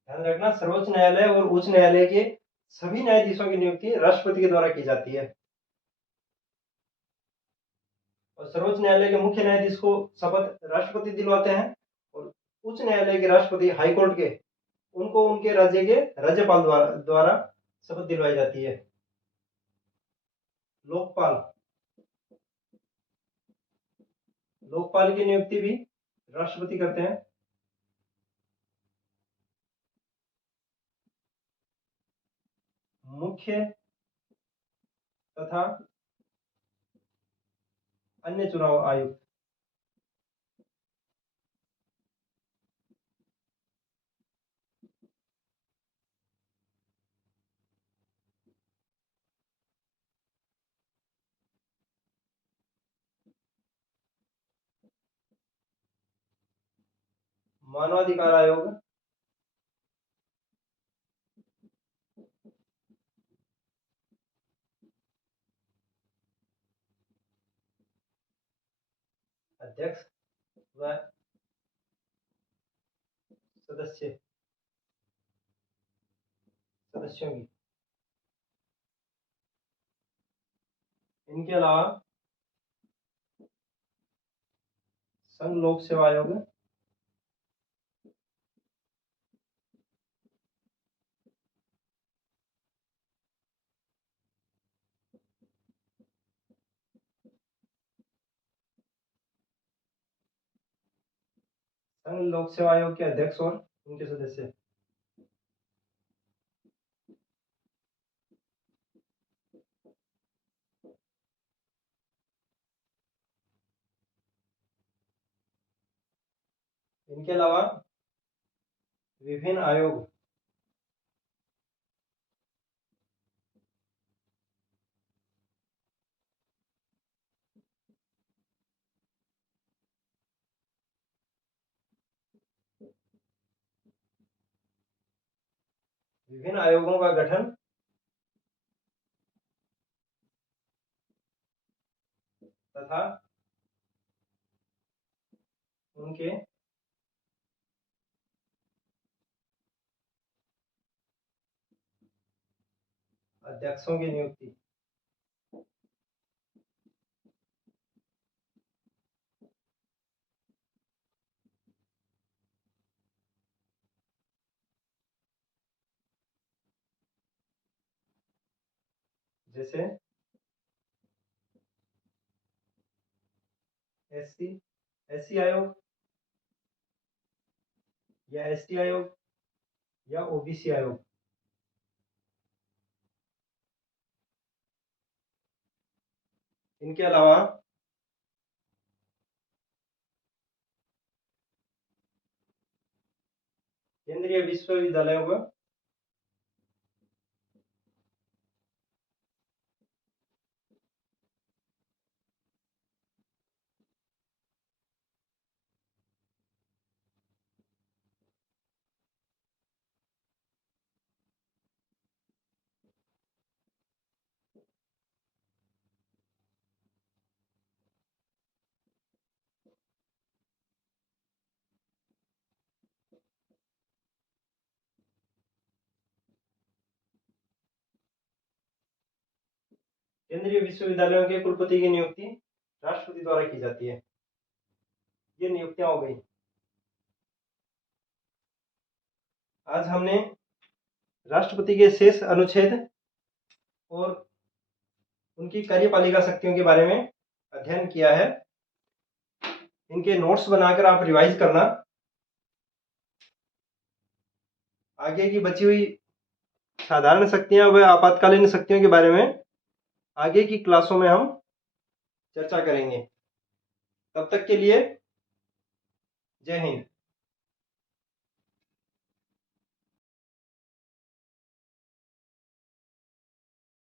ध्यान रखना, सर्वोच्च न्यायालय और उच्च न्यायालय के सभी न्यायाधीशों की नियुक्ति राष्ट्रपति के द्वारा की जाती है। और सर्वोच्च न्यायालय के मुख्य न्यायाधीश को शपथ राष्ट्रपति दिलवाते हैं, और उच्च न्यायालय के राष्ट्रपति हाईकोर्ट के उनको उनके राज्य के राज्यपाल द्वारा शपथ दिलवाई जाती है। लोकपाल लोकपाल की नियुक्ति भी राष्ट्रपति करते हैं। मुख्य तथा अन्य चुनाव आयुक्त मानवाधिकार आयोग अध्यक्ष व सदस्यों की। इनके अलावा संघ लोक सेवा आयोग संघ लोक सेवा आयोग के अध्यक्ष और उनके सदस्य। इनके अलावा विभिन्न आयोग विभिन्न आयोगों का गठन तथा उनके अध्यक्षों की नियुक्ति। जैसे एससी आयोग या एसटी आयोग या ओबीसी आयोग। इनके अलावा केंद्रीय विश्वविद्यालयों का केंद्रीय विश्वविद्यालयों के कुलपति की नियुक्ति राष्ट्रपति द्वारा की जाती है। ये नियुक्तियां हो गई। आज हमने राष्ट्रपति के शेष अनुच्छेद और उनकी कार्यपालिका शक्तियों के बारे में अध्ययन किया है। इनके नोट्स बनाकर आप रिवाइज करना। आगे की बची हुई साधारण शक्तियां व आपातकालीन शक्तियों के बारे में आगे की क्लासों में हम चर्चा करेंगे। तब तक के लिए जय हिंद।